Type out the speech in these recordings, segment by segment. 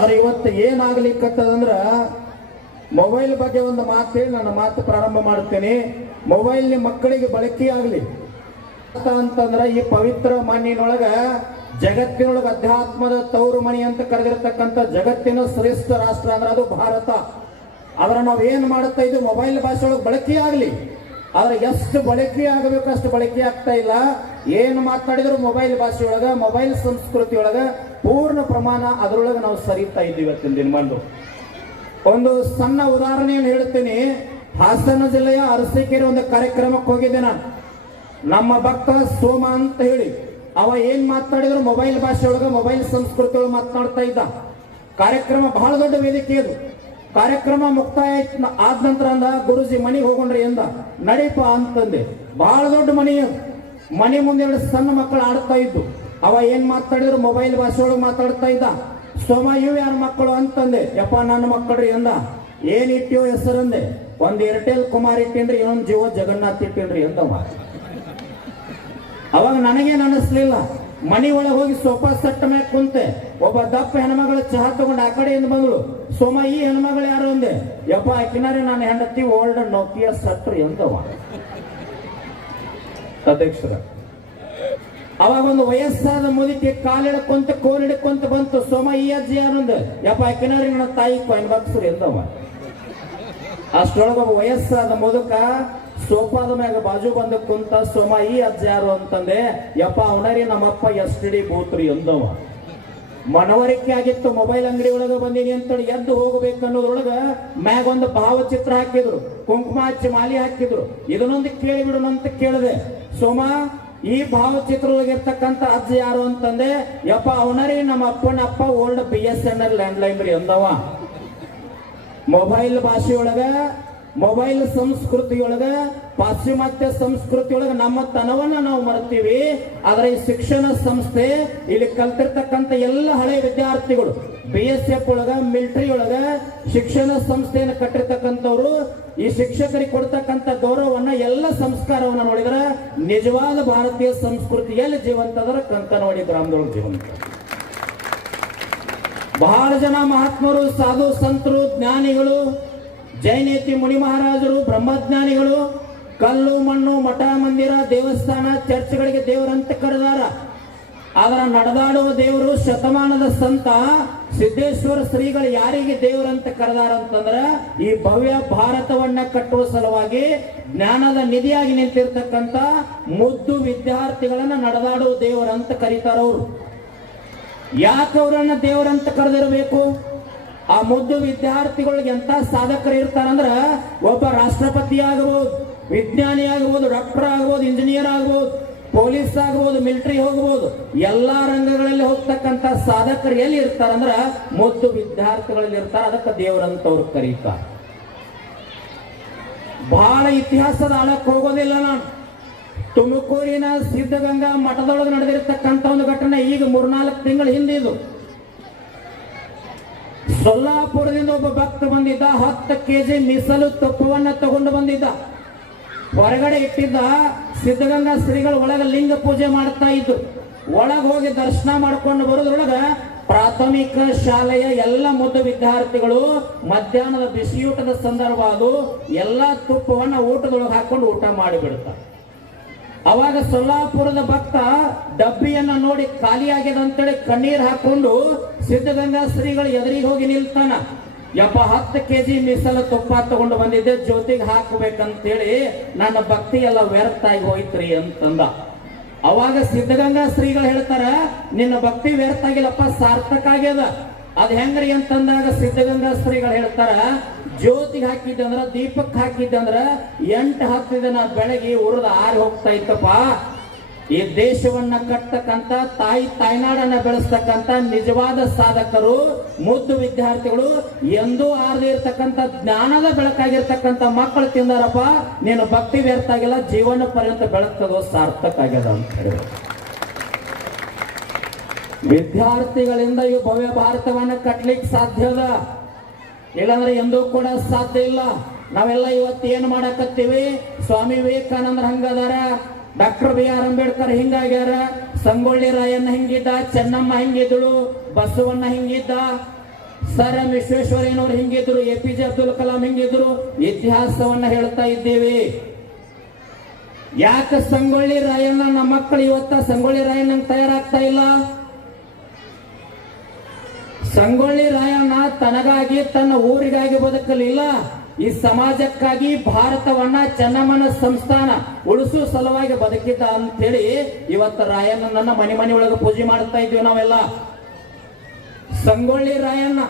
ಆದ್ರೆ ಇವತ್ತು ಏನಾಗ್ಲಿಕ್ಕತ್ತದಂದ್ರ ಮೊಬೈಲ್ ಬಗ್ಗೆ ಒಂದು ಮಾತು ಹೇಳಿ ನನ್ನ ಮಾತು ಪ್ರಾರಂಭ ಮಾಡುತ್ತೇನೆ. ಮೊಬೈಲ್ ಮಕ್ಕಳಿಗೆ ಬಳಕೆ ಆಗಲಿ ಅಂತಂದ್ರ ಈ ಪವಿತ್ರ ಮಣ್ಣಿನೊಳಗ ಜಗತ್ತಿನೊಳಗ ಅಧ್ಯಾತ್ಮದ ತವರು ಮಣಿ ಅಂತ ಕರೆದಿರ್ತಕ್ಕಂಥ ಜಗತ್ತಿನ ಶ್ರೇಷ್ಠ ರಾಷ್ಟ್ರ ಅಂದ್ರೆ ಅದು ಭಾರತ. ಆದ್ರೆ ನಾವ್ ಏನ್ ಮಾಡುತ್ತಾ ಇದ್ದೀವಿ, ಮೊಬೈಲ್ ಭಾಷೆ ಒಳಗೆ ಬಳಕೆ ಆಗಲಿ, ಆದ್ರೆ ಎಷ್ಟು ಬಳಕೆ ಆಗಬೇಕು ಅಷ್ಟು ಬಳಕೆ ಆಗ್ತಾ ಇಲ್ಲ. ಏನು ಮಾತಾಡಿದ್ರು ಮೊಬೈಲ್ ಭಾಷೆ ಒಳಗ, ಮೊಬೈಲ್ ಸಂಸ್ಕೃತಿ ಒಳಗ ಪೂರ್ಣ ಪ್ರಮಾಣ ಅದರೊಳಗೆ ನಾವು ಸರಿತಾ ಇದ್ದೀವಿ. ಇವತ್ತಿನ ದಿನಮಂದು ಒಂದು ಸಣ್ಣ ಉದಾಹರಣೆಯನ್ನು ಹೇಳ್ತೀನಿ. ಹಾಸನ ಜಿಲ್ಲೆಯ ಅರಸೀಕೆರೆ ಒಂದು ಕಾರ್ಯಕ್ರಮಕ್ಕೆ ಹೋಗಿದ್ದೆ ನಾನು. ನಮ್ಮ ಭಕ್ತ ಸೋಮ ಅಂತ ಹೇಳಿ ಅವ ಏನ್ ಮಾತಾಡಿದ್ರು ಮೊಬೈಲ್ ಭಾಷೆ ಒಳಗ, ಮೊಬೈಲ್ ಸಂಸ್ಕೃತಿ ಒಳಗೆ ಮಾತನಾಡ್ತಾ ಇದ್ದ. ಕಾರ್ಯಕ್ರಮ ಬಹಳ ದೊಡ್ಡ ವೇದಿಕೆ ಅದು. ಕಾರ್ಯಕ್ರಮ ಮುಕ್ತಾಯ ಆದ ನಂತರ ಅಂದ, ಗುರುಜಿ ಮನೆಗೆ ಹೋಗೊಂಡ್ರಿ ಎಂದ. ನಡೀಪ ಅಂತಂದೆ. ಬಹಳ ದೊಡ್ಡ ಮನೆ ಅದು. ಮನೆ ಮುಂದೆ 2 ಸಣ್ಣ ಮಕ್ಕಳು ಆಡ್ತಾ ಇದ್ದು. ಅವ ಏನ್ ಮಾತಾಡಿದ್ರು ಮೊಬೈಲ್ ಭಾಷೆ ಒಳಗೆ ಮಾತಾಡ್ತಾ ಇದ್ದ. ಸೋಮ ಇವ್ ಯಾರ ಮಕ್ಕಳು ಅಂತಂದೆ. ಯಪ್ಪ ನನ್ನ ಮಕ್ಕಳ್ರಿ ಎಂದ. ಏನ್ ಇಟ್ಟಿಯೋ ಹೆಸರಂದೆ. ಒಂದ್ ಏರ್ಟೆಲ್ ಕುಮಾರ್ ಇಟ್ಟೇನ್ರಿ, ಇನ್ನೊಂದು ಜಿಯೋ ಜಗನ್ನಾಥ್ ಇಟ್ಟೇನ್ರಿ ಎಂದವ. ಅವಾಗ ನನಗೇನು ಅನಿಸ್ಲಿಲ್ಲ. ಮನಿ ಒಳಗೆ ಹೋಗಿ ಸೋಫಾ ಸೆಟ್ ಮೇಲೆ ಕುಂತೆ. ಒಬ್ಬ ದಪ್ಪ ಹೆಣ್ಮಗಳು ಚಹಾ ತಗೊಂಡು ಆ ಕಡೆಯಿಂದ ಬಂದಳು. ಸೋಮ ಈ ಹೆಣ್ಮಗಳು ಯಾರು ಅಂದೆ. ಯಪ್ಪ ಆಕಿನಾರಿ ನಾನು ಹೆಂಡತಿ ಓಲ್ಡ್ ನೋಕಿಯಾ ಸಟ್ರಿ ಎಂದವ ಅಧ್ಯಕ್ಷರ. ಅವಾಗ ಒಂದು ವಯಸ್ಸಾದ ಮುದುಕಿ ಕಾಲಿಡ್ಕೊಂತ ಕೋಲ್ ಹಿಡ್ಕೊಂತ ಬಂತು. ಸೋಮ ಈ ಅಜ್ಜಿ ಯಾರು ಅಂದೆ. ಯಪ್ಪ ಆಕಿನಾರಿ ನನ್ನ ತಾಯಿ ಕೊಯ್ನ್ಬಾಕ್ಸ್ರಿ ಎಂದವ. ಅಷ್ಟೊಳಗೊಬ್ಬ ವಯಸ್ಸಾದ ಮುದುಕ ಸೋಫಾದ ಮ್ಯಾಗ ಬಾಜು ಬಂದ ಕುಂತ. ಸೋಮ ಈ ಅಜ್ಜ ಯಾರು ಅಂತಂದೆ. ಯಪ್ಪ ಅವನರಿ ನಮ್ಮಪ್ಪ STD ಬೂತ್ರಿ ಎಂದವ. ಮನವರಿಕೆ ಆಗಿತ್ತು. ಮೊಬೈಲ್ ಅಂಗಡಿ ಒಳಗ ಬಂದೀನಿ ಅಂತೇಳಿ ಎದ್ದು ಹೋಗ್ಬೇಕು ಅನ್ನೋದ್ರೊಳಗ ಮ್ಯಾಗ ಒಂದು ಭಾವಚಿತ್ರ ಹಾಕಿದ್ರು, ಕುಂಕುಮ ಹಚ್ಚಿ ಮಾಲಿ ಹಾಕಿದ್ರು. ಇದನ್ನೊಂದು ಕೇಳಿಬಿಡು ಅಂತ ಕೇಳಿದೆ. ಸೋಮ ಈ ಭಾವಚಿತ್ರದೊಳಗಿರ್ತಕ್ಕಂಥ ಅಜ್ಜ ಯಾರು ಅಂತಂದೆ. ಯಪ್ಪ ಅವನರಿ ನಮ್ಮ ಅಪ್ಪನ ಅಪ್ಪ ಓಲ್ಡ್ BSNL ಲ್ಯಾಂಡ್ಲೈನ್ ರೀ ಎಂದವ. ಮೊಬೈಲ್ ಭಾಷೆಯೊಳಗ, ಮೊಬೈಲ್ ಸಂಸ್ಕೃತಿಯೊಳಗ, ಪಾಶ್ಚಿಮಾತ್ಯ ಸಂಸ್ಕೃತಿಯೊಳಗ ನಮ್ಮ ತನವನ್ನ ನಾವು ಮರ್ತೀವಿ. ಆದ್ರೆ ಈ ಶಿಕ್ಷಣ ಸಂಸ್ಥೆ ಇಲ್ಲಿ ಕಲ್ತಿರ್ತಕ್ಕಂಥ ಎಲ್ಲ ಹಳೆ ವಿದ್ಯಾರ್ಥಿಗಳು BSF ಒಳಗ, ಮಿಲಿಟರಿ ಒಳಗ ಶಿಕ್ಷಣ ಸಂಸ್ಥೆಯನ್ನು ಕಟ್ಟಿರ್ತಕ್ಕಂಥವ್ರು ಈ ಶಿಕ್ಷಕರಿಗೆ ಕೊಡ್ತಕ್ಕಂಥ ಗೌರವವನ್ನ, ಎಲ್ಲ ಸಂಸ್ಕಾರವನ್ನ ನೋಡಿದ್ರೆ ನಿಜವಾದ ಭಾರತೀಯ ಸಂಸ್ಕೃತಿ ಎಲ್ಲಿ ಜೀವಂತ ಅದರ ಕಂಕನವಾಡಿ ಗ್ರಾಮದೊಳಗೆ ಜೀವಂತ. ಬಹಳ ಜನ ಮಹಾತ್ಮರು, ಸಾಧು ಸಂತರು, ಜ್ಞಾನಿಗಳು, ಜೈನೇತಿ ಮುನಿ ಮಹಾರಾಜರು, ಬ್ರಹ್ಮಜ್ಞಾನಿಗಳು ಕಲ್ಲು ಮಣ್ಣು ಮಠ ಮಂದಿರ ದೇವಸ್ಥಾನ ಚರ್ಚ್ಗಳಿಗೆ ದೇವರಂತ ಕರೆದಾರ. ಅದರ ನಡೆದಾಡುವ ದೇವರು ಶತಮಾನದ ಸಂತ ಸಿದ್ದೇಶ್ವರ ಶ್ರೀಗಳು ಯಾರಿಗೆ ದೇವರಂತ ಕರೆದಾರ ಅಂತಂದ್ರ ಈ ಭವ್ಯ ಭಾರತವನ್ನ ಕಟ್ಟುವ ಸಲುವಾಗಿ ಜ್ಞಾನದ ನಿಧಿಯಾಗಿ ನಿಂತಿರ್ತಕ್ಕಂಥ ಮುದ್ದು ವಿದ್ಯಾರ್ಥಿಗಳನ್ನ ನಡೆದಾಡುವ ದೇವರಂತ ಕರೀತಾರವ್ರು. ಯಾಕೆ ಅವರನ್ನ ದೇವರಂತ ಕರೆದಿರಬೇಕು? ಆ ಮುದ್ದು ವಿದ್ಯಾರ್ಥಿಗಳಿಗೆ ಎಂತ ಸಾಧಕರು ಇರ್ತಾರಂದ್ರ, ಒಬ್ಬ ರಾಷ್ಟ್ರಪತಿ ಆಗಬಹುದು, ವಿಜ್ಞಾನಿ ಆಗಬಹುದು, ಡಾಕ್ಟರ್ ಆಗಬಹುದು, ಇಂಜಿನಿಯರ್ ಆಗಬಹುದು, ಪೊಲೀಸ್ ಆಗಬಹುದು, ಮಿಲಿಟರಿ ಹೋಗಬಹುದು. ಎಲ್ಲಾ ರಂಗಗಳಲ್ಲಿ ಹೋಗ್ತಕ್ಕಂಥ ಸಾಧಕರು ಎಲ್ಲಿ ಇರ್ತಾರಂದ್ರ ಮುದ್ದು ವಿದ್ಯಾರ್ಥಿಗಳಲ್ಲಿ ಇರ್ತಾರ. ಅದಕ್ಕೆ ದೇವರಂತವ್ರು ಕರೀತಾರೆ. ಬಹಳ ಇತಿಹಾಸದ ಆಳಕ್ಕೆ ಹೋಗೋದಿಲ್ಲ ನಾನು. ತುಮಕೂರಿನ ಸಿದ್ಧಗಂಗಾ ಮಠದೊಳಗೆ ನಡೆದಿರ್ತಕ್ಕಂಥ ಒಂದು ಘಟನೆ ಈಗ 3-4 ತಿಂಗಳ ಹಿಂದೆ ಇದು. ಸೊಲ್ಲಾಪುರದಿಂದ ಒಬ್ಬ ಭಕ್ತ ಬಂದಿದ್ದ. 10 kg ಮೀಸಲು ತುಪ್ಪವನ್ನ ತಗೊಂಡು ಬಂದಿದ್ದ. ಹೊರಗಡೆ ಇಟ್ಟಿದ್ದ. ಸಿದ್ಧಗಂಗಾ ಶ್ರೀಗಳು ಒಳಗ ಲಿಂಗ ಪೂಜೆ ಮಾಡ್ತಾ ಇದ್ರು. ಒಳಗೆ ಹೋಗಿ ದರ್ಶನ ಮಾಡ್ಕೊಂಡು ಬರೋದ್ರೊಳಗ ಪ್ರಾಥಮಿಕ ಶಾಲೆಯ ಎಲ್ಲ ಮುದ್ದು ವಿದ್ಯಾರ್ಥಿಗಳು ಮಧ್ಯಾಹ್ನದ ಬಿಸಿಯೂಟದ ಸಂದರ್ಭ ಅದು, ಎಲ್ಲಾ ತುಪ್ಪವನ್ನ ಊಟದೊಳಗೆ ಹಾಕೊಂಡು ಊಟ ಮಾಡಿಬಿಡ್ತಾರೆ. ಅವಾಗ ಸೊಲ್ಲಾಪುರದ ಭಕ್ತ ಡಬ್ಬಿಯನ್ನ ನೋಡಿ ಖಾಲಿ ಆಗಿದೆ ಅಂತೇಳಿ ಕಣ್ಣೀರ್ ಹಾಕೊಂಡು ಸಿದ್ಧಗಂಗಾ ಶ್ರೀಗಳು ಎದುರಿಗೆ ಹೋಗಿ ನಿಲ್ತಾನ. ಯಪ್ಪ 10 kg ಮೀಸಲು ತುಪ್ಪ ತಗೊಂಡು ಬಂದಿದ್ದೆ, ಜ್ಯೋತಿಗೆ ಹಾಕಬೇಕಂತೇಳಿ ನನ್ನ ಭಕ್ತಿ ಎಲ್ಲ ವ್ಯರ್ಥ ಆಗಿ ಹೋಯ್ತ್ರಿ ಅಂತಂದ. ಅವಾಗ ಸಿದ್ಧಗಂಗಾ ಶ್ರೀಗಳು ಹೇಳ್ತಾರ, ನಿನ್ನ ಭಕ್ತಿ ವ್ಯರ್ಥ ಆಗಿಲ್ಲಪ್ಪ, ಸಾರ್ಥಕ ಆಗ್ಯದ. ಅದ್ ಹೆಂಗ್ರಿ ಅಂತಂದಾಗ ಸಿದ್ಧಗಂಗಾ ಶ್ರೀಗಳು ಹೇಳ್ತಾರ, ಜ್ಯೋತಿಗೆ ಹಾಕಿದ್ದೆ ಅಂದ್ರ, ದೀಪಕ್ ಹಾಕಿದ್ದೆ ಅಂದ್ರ 8-10 ದಿನ ಬೆಳಗ್ಗೆ ಉರಿದ ಆರಿ ಹೋಗ್ತಾ ಇತ್ತಪ್ಪ. ಈ ದೇಶವನ್ನ ಕಟ್ಟತಕ್ಕಂತ ತಾಯ್ನಾಡನ್ನ ಬೆಳೆಸ್ತಕ್ಕಂತ ನಿಜವಾದ ಸಾಧಕರು, ಮುದ್ದು ವಿದ್ಯಾರ್ಥಿಗಳು, ಎಂದೂ ಆರದೇ ಇರ್ತಕ್ಕಂಥ ಜ್ಞಾನದ ಬೆಳಕಾಗಿರ್ತಕ್ಕಂಥ ಮಕ್ಕಳು ತಿಂದಾರಪ್ಪ. ನೀನು ಭಕ್ತಿ ವ್ಯರ್ಥ ಆಗಿಲ್ಲ, ಜೀವನ ಪರ್ಯಂತ ಬೆಳಗ್ತದೋ ಸಾರ್ಥಕ ಆಗ್ಯದ ಅಂತ ಹೇಳಿ. ವಿದ್ಯಾರ್ಥಿಗಳಿಂದ ಈ ಭವ್ಯ ಭಾರತವನ್ನ ಕಟ್ಲಿಕ್ಕೆ ಸಾಧ್ಯದ, ಇಲ್ಲಾಂದ್ರೆ ಎಂದೂ ಕೂಡ ಸಾಧ್ಯ ಇಲ್ಲ. ನಾವೆಲ್ಲ ಇವತ್ತು ಏನ್ ಮಾಡಕತ್ತೀವಿ? ಸ್ವಾಮಿ ವಿವೇಕಾನಂದ್ರ ಹಂಗದಾರ, ಡಾಕ್ಟರ್ BR ಅಂಬೇಡ್ಕರ್ ಹಿಂಗಾಗ್ಯಾರ, ಸಂಗೊಳ್ಳಿ ರಾಯಣ್ಣ ಹಿಂಗಿದ್ದ, ಚೆನ್ನಮ್ಮ ಹಿಂಗಿದ್ದಳು, ಬಸವಣ್ಣ ಹಿಂಗಿದ್ದ, ಸರ್ ಎಂ ವಿಶ್ವೇಶ್ವರಯ್ಯನವರು ಹಿಂಗಿದ್ರು, APJ ಅಬ್ದುಲ್ ಕಲಾಂ ಹಿಂಗಿದ್ರು, ಇತಿಹಾಸವನ್ನ ಹೇಳ್ತಾ ಇದ್ದೇವೆ. ಯಾಕೆ ಸಂಗೊಳ್ಳಿ ರಾಯಣ್ಣ ನಮ್ಮ ಮಕ್ಕಳು ಇವತ್ತ ಸಂಗೊಳ್ಳಿ ರಾಯಣ್ಣ ತಯಾರಾಗ್ತಾ ಇಲ್ಲ? ಸಂಗೊಳ್ಳಿ ರಾಯಣ್ಣ ತನಗಾಗಿ ತನ್ನ ಊರಿಗಾಗಿ ಬದುಕಲಿಲ್ಲ, ಈ ಸಮಾಜಕ್ಕಾಗಿ ಭಾರತವನ್ನ ಚೆನ್ನಮ್ಮನ ಸಂಸ್ಥಾನ ಉಳಿಸುವ ಸಲುವಾಗಿ ಬದುಕಿದ್ದ ಅಂತೇಳಿ ಇವತ್ತು ರಾಯಣ್ಣನನ್ನ ಮನೆ ಒಳಗೆ ಪೂಜೆ ಮಾಡ್ತಾ ಇದ್ವಿ ನಾವೆಲ್ಲ. ಸಂಗೊಳ್ಳಿ ರಾಯಣ್ಣ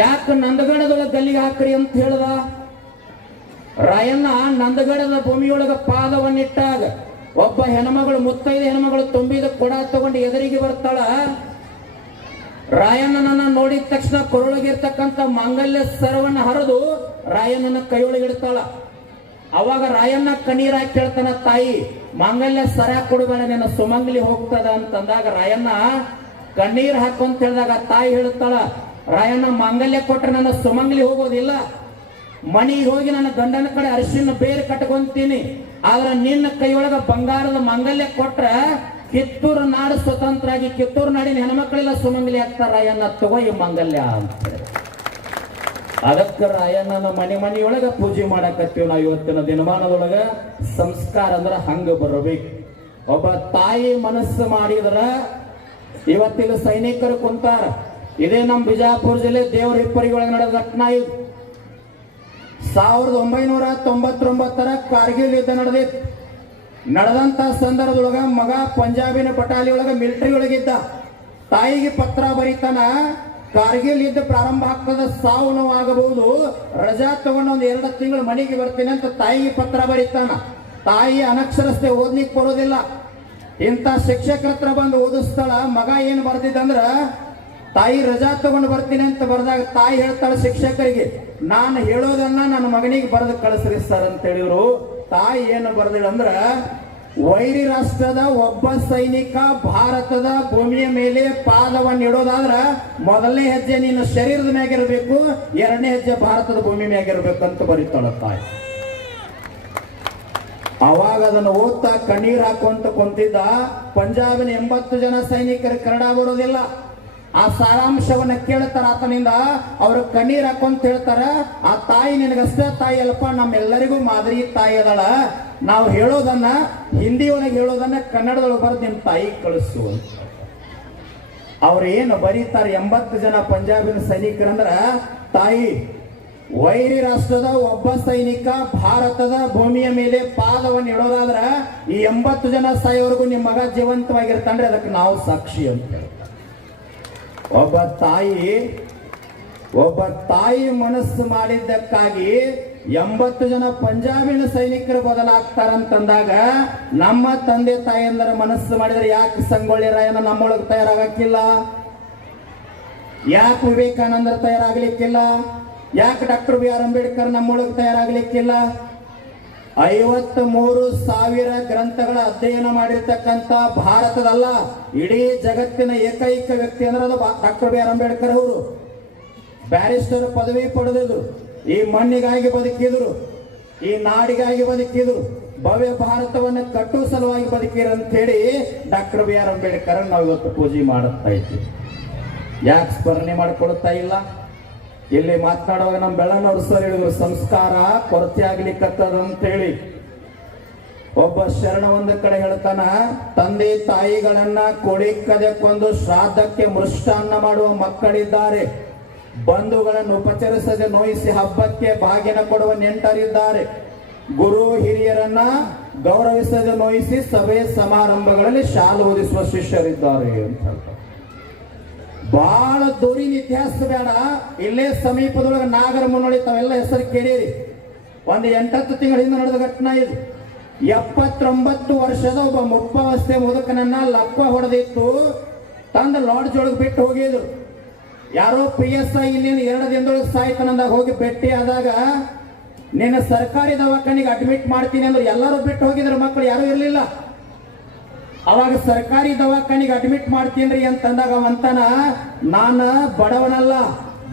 ಯಾಕೆ ನಂದಗಡದೊಳಗೆ ಗಲ್ಲಿಗೆ ಹಾಕ್ರಿ ಅಂತ ಹೇಳ್ದ? ರಾಯಣ್ಣ ನಂದಗಡದ ಭೂಮಿಯೊಳಗ ಪಾದವನ್ನಿಟ್ಟಾಗ ಒಬ್ಬ ಹೆಣ್ಮಗಳು, ಮುತ್ತೈದ ಹೆಣ್ಮಗಳು ತುಂಬಿದ ಕೊಡ ತಗೊಂಡು ಎದುರಿಗೆ ಬರ್ತಾಳ. ರಾಯಣ್ಣನನ್ನ ನೋಡಿದ ತಕ್ಷಣ ಕೊರಳಗಿರ್ತಕ್ಕಂಥ ಮಾಂಗಲ್ಯ ಸರವನ್ನ ಹರಿದು ರಾಯಣ್ಣನ ಕೈಯೊಳಗಿಡ್ತಾಳ. ಅವಾಗ ರಾಯಣ್ಣ ಕಣ್ಣೀರ್ ಹಾಕಿ ಕೇಳ್ತಾನ, ತಾಯಿ ಮಾಂಗಲ್ಯ ಸರ ಕೊಡಬೇಡ, ನಿನ್ನ ಸುಮಂಗಲಿ ಹೋಗ್ತದ ಅಂತಂದಾಗ ರಾಯಣ್ಣ ಕಣ್ಣೀರ್ ಹಾಕೊಂತ ಹೇಳಿದಾಗ ತಾಯಿ ಹೇಳ್ತಾಳ, ರಾಯಣ್ಣ ಮಾಂಗಲ್ಯ ಕೊಟ್ರೆ ನನ್ನ ಸುಮಂಗಲಿ ಹೋಗೋದಿಲ್ಲ, ಮನೆಗೆ ಹೋಗಿ ನನ್ನ ಗಂಡನ ಕಡೆ ಅರಿಶಿನ ಬೇರೆ ಕಟ್ಕೊಂತೀನಿ, ಆದ್ರೆ ನಿನ್ನ ಕೈಯೊಳಗ ಬಂಗಾರದ ಮಾಂಗಲ್ಯ ಕೊಟ್ರ ಕಿತ್ತೂರು ನಾಡು ಸ್ವತಂತ್ರ ಆಗಿ ಕಿತ್ತೂರು ನಾಡಿನ ಹೆಣ್ಮಕ್ಳೆಲ್ಲ ಸುಮಂಗಲಿ ಆಗ್ತಾರ, ರಾಯಣ್ಣ ತಗೋ ಈ ಮಾಂಗಲ್ಯ ಅಂತ ಹೇಳಿ. ಅದಕ್ಕೆ ರಾಯಣ್ಣನ ಮನೆಯೊಳಗ ಪೂಜೆ ಮಾಡಕತ್ತೀವಿ ನಾವು ಇವತ್ತಿನ ದಿನಮಾನದೊಳಗ. ಸಂಸ್ಕಾರ ಅಂದ್ರ ಹಂಗ ಬರಬೇಕು. ಒಬ್ಬ ತಾಯಿ ಮನಸ್ಸು ಮಾಡಿದ್ರ ಇವತ್ತಿನ ಸೈನಿಕರು ಕುಂತಾರ. ಇದೇ ನಮ್ಮ ಬಿಜಾಪುರ ಜಿಲ್ಲೆ ದೇವರ ಹಿಪ್ಪರಿಗೊಳಗೆ ನಡೆದ ಘಟನಾ ಇದು. 1999 ಕಾರ್ಗಿಲ್ ಯುದ್ಧ ನಡೆದಿತ್ತು. ನಡೆದಂತ ಸಂದರ್ಭದೊಳಗ ಮಗ ಪಂಜಾಬಿನ ಬಟಾಲಿ ಒಳಗ ಮಿಲಿಟರಿ ಒಳಗಿದ್ದ. ತಾಯಿಗೆ ಪತ್ರ ಬರೀತಾನ, ಕಾರ್ಗಿಲ್ ಯುದ್ಧ ಪ್ರಾರಂಭ ಆಗ್ತದ, ಸಾವು ನೋವು ಆಗಬಹುದು, ರಜಾ ತಗೊಂಡು 1-2 ತಿಂಗಳು ಮನೆಗೆ ಬರ್ತೀನಿ ಅಂತ ತಾಯಿಗೆ ಪತ್ರ ಬರೀತಾನ. ತಾಯಿ ಅನಕ್ಷರಸ್ಥೆ, ಓದ್ಲಿಕ್ಕೆ ಬರೋದಿಲ್ಲ. ಇಂಥ ಶಿಕ್ಷಕರ ಹತ್ರ ಬಂದು ಓದಿಸ್ತಾಳ. ಮಗ ಏನ್ ಬರ್ತಿದ್ದಂದ್ರ, ತಾಯಿ ರಜಾ ತಗೊಂಡು ಬರ್ತೀನಿ ಅಂತ ಬರ್ದಾಗ ತಾಯಿ ಹೇಳ್ತಾಳೆ ಶಿಕ್ಷಕರಿಗೆ, ನಾನು ಹೇಳೋದನ್ನ ನನ್ನ ಮಗನಿಗೆ ಬರೆದು ಕಳಿಸ್ರಿ ಸರ್ ಅಂತ ಹೇಳಿದ್ರು. ತಾಯಿ ಏನು ಬರ್ದಿಲ್ಲ ಅಂದ್ರ, ವೈರಿ ರಾಷ್ಟ್ರದ ಒಬ್ಬ ಸೈನಿಕ ಭಾರತದ ಭೂಮಿಯ ಮೇಲೆ ಪಾದವನ್ನು ಇಡೋದಾದ್ರ ಮೊದಲನೇ ಹೆಜ್ಜೆ ನಿನ್ನ ಶರೀರದ ಮ್ಯಾಗಿರ್ಬೇಕು, 2ನೇ ಹೆಜ್ಜೆ ಭಾರತದ ಭೂಮಿ ಮ್ಯಾಗಿರ್ಬೇಕು ಅಂತ ಬರೀತಾಳ ತಾಯಿ. ಅವಾಗ ಅದನ್ನು ಓದ್ತಾ ಕಣ್ಣೀರ್ ಹಾಕುವಂತ ಕುಂತಿದ್ದ. ಪಂಜಾಬಿನ 80 ಜನ ಸೈನಿಕರು ಕನ್ನಡ ಬರೋದಿಲ್ಲ. ಆ ಸಾರಾಂಶವನ್ನ ಕೇಳ್ತಾರ ಆತನಿಂದ, ಅವರು ಕಣ್ಣೀರ್ ಹಾಕೊಂತ ಹೇಳ್ತಾರ, ಆ ತಾಯಿ ನಿನಗಷ್ಟೇ ತಾಯಿ ಅಲ್ಪ, ನಮ್ಮೆಲ್ಲರಿಗೂ ಮಾದರಿ ತಾಯಿ ಅದಳ, ನಾವು ಹೇಳೋದನ್ನ ಹಿಂದಿ ಒಳಗೆ ಹೇಳೋದನ್ನ ಕನ್ನಡದೊಳಗೆ ಬರೆದು ನಿಮ್ ತಾಯಿ ಕಳಿಸು ಅಂತ. ಅವ್ರು ಏನು ಬರೀತಾರೆ 80 ಜನ ಪಂಜಾಬಿನ ಸೈನಿಕರಂದ್ರ, ತಾಯಿ ವೈರಿ ರಾಷ್ಟ್ರದ ಒಬ್ಬ ಸೈನಿಕ ಭಾರತದ ಭೂಮಿಯ ಮೇಲೆ ಪಾದವನ್ನು ಇಡೋದಾದ್ರ ಈ 80 ಜನ ಸಾಯೋವರೆಗೂ ನಿಮ್ಮ ಮಗ ಜೀವಂತವಾಗಿರ್ತಾನ್ರಿ, ಅದಕ್ಕೆ ನಾವು ಸಾಕ್ಷಿ ಅಂತ ಹೇಳ್ತಾರೆ. ಒಬ್ಬ ತಾಯಿ ಮನಸ್ಸು ಮಾಡಿದ್ದಕ್ಕಾಗಿ 80 ಜನ ಪಂಜಾಬಿನ ಸೈನಿಕರು ಬದಲಾಗ್ತಾರಂತಂದಾಗ ನಮ್ಮ ತಂದೆ ತಾಯಿಯಂದರ ಮನಸ್ಸು ಮಾಡಿದ್ರೆ ಯಾಕೆ ಸಂಗೊಳ್ಳಿ ರಾಯಣ್ಣ ನಮ್ಮೊಳಗೆ ತಯಾರಾಗಕ್ಕಿಲ್ಲ? ಯಾಕೆ ವಿವೇಕಾನಂದರ ತಯಾರಾಗ್ಲಿಕ್ಕಿಲ್ಲ? ಯಾಕೆ ಡಾಕ್ಟರ್ BR ಅಂಬೇಡ್ಕರ್ ನಮ್ಮೊಳಗೆ ತಯಾರಾಗ್ಲಿಕ್ಕಿಲ್ಲ? 53,000 ಗ್ರಂಥಗಳ ಅಧ್ಯಯನ ಮಾಡಿರ್ತಕ್ಕಂಥ ಭಾರತದಲ್ಲ, ಇಡೀ ಜಗತ್ತಿನ ಏಕೈಕ ವ್ಯಕ್ತಿ ಅಂದ್ರೆ ಅದು ಡಾಕ್ಟರ್ BR ಅಂಬೇಡ್ಕರ್ ಅವರು. ಬ್ಯಾರಿಸ್ಟರ್ ಪದವಿ ಪಡೆದಿದ್ರು, ಈ ಮಣ್ಣಿಗಾಗಿ ಬದುಕಿದ್ರು, ಈ ನಾಡಿಗಾಗಿ ಬದುಕಿದ್ರು, ಭವ್ಯ ಭಾರತವನ್ನು ಕಟ್ಟುವ ಸಲುವಾಗಿ ಬದುಕಿರು ಅಂತ ಹೇಳಿ ಡಾಕ್ಟರ್ BR ಅಂಬೇಡ್ಕರ್ ನಾವು ಇವತ್ತು ಪೂಜೆ ಮಾಡುತ್ತಾ ಇದ್ದೀವಿ. ಯಾಕೆ ಸ್ಮರಣೆ ಮಾಡಿಕೊಳ್ತಾ ಇಲ್ಲ? ಇಲ್ಲಿ ಮಾತನಾಡುವಾಗ ನಮ್ಮ ಬೆಳ್ಳನವರು ಸರ್ ಹೇಳಿದ್ರು, ಸಂಸ್ಕಾರ ಕೊರತೆ ಆಗ್ಲಿಕ್ಕತ್ತದ ಅಂತ ಹೇಳಿ. ಒಬ್ಬ ಶರಣ ಒಂದು ಕಡೆ ಹೇಳ್ತಾನ, ತಂದೆ ತಾಯಿಗಳನ್ನ ಕೊಡಿಕ್ಕದೆ ಕೊಂದು ಶ್ರಾದ್ದಕ್ಕೆ ಮೃಷ್ಟಾನ್ನ ಮಾಡುವ ಮಕ್ಕಳಿದ್ದಾರೆ, ಬಂಧುಗಳನ್ನು ಉಪಚರಿಸದೆ ನೋಯಿಸಿ ಹಬ್ಬಕ್ಕೆ ಬಾಗಿನ ಕೊಡುವ ನೆಂಟರಿದ್ದಾರೆ, ಗುರು ಹಿರಿಯರನ್ನ ಗೌರವಿಸದೆ ನೋಯಿಸಿ ಸಭೆ ಸಮಾರಂಭಗಳಲ್ಲಿ ಶಾಲು ಓದಿಸುವ ಶಿಷ್ಯರಿದ್ದಾರೆ ಅಂತ ಹೇಳ್ತಾರೆ. ಬಹಳ ದೂರಿನ ಇತಿಹಾಸ ಬೇಡ, ಇಲ್ಲೇ ಸಮೀಪದೊಳಗೆ ನಾಗರ ಮುನ್ನೋಳಿ ತಾವೆಲ್ಲ ಹೆಸರು ಕೇಳಿರಿ. ಒಂದು 8-10 ತಿಂಗಳ ಹಿಂದೆ ನಡೆದ ಘಟನಾ ಇದು. 79 ವರ್ಷದ ಒಬ್ಬ ಮುಪ್ಪಾವಸ್ಥೆ ಮುದುಕನನ್ನ ಲಪ್ಪ ಹೊಡೆದಿತ್ತು, ತಂದು ಲಾಡ್ಜ್ ಒಳಗೆ ಬಿಟ್ಟು ಹೋಗಿದ್ರು. ಯಾರೋ PSI ಇನ್ನೇನು 2 ದಿನದೊಳಗೆ ಸಾಯ್ತಾನಂದಾಗ ಹೋಗಿ ಭೇಟಿ ಆದಾಗ, ನಿನ್ನ ಸರ್ಕಾರಿ ದವಾಖಾನಿಗೆ ಅಡ್ಮಿಟ್ ಮಾಡ್ತೀನಿ ಅಂದ್ರೆ ಎಲ್ಲರೂ ಬಿಟ್ಟು ಹೋಗಿದ್ರು, ಮಕ್ಕಳು ಯಾರು ಇರಲಿಲ್ಲ. ಅವಾಗ ಸರ್ಕಾರಿ ದವಾಖಾನಿಗೆ ಅಡ್ಮಿಟ್ ಮಾಡ್ತೀನಿ ಅಂತಂದಾಗ ಅವಂತಾನ, ನಾನು ಬಡವನಲ್ಲ,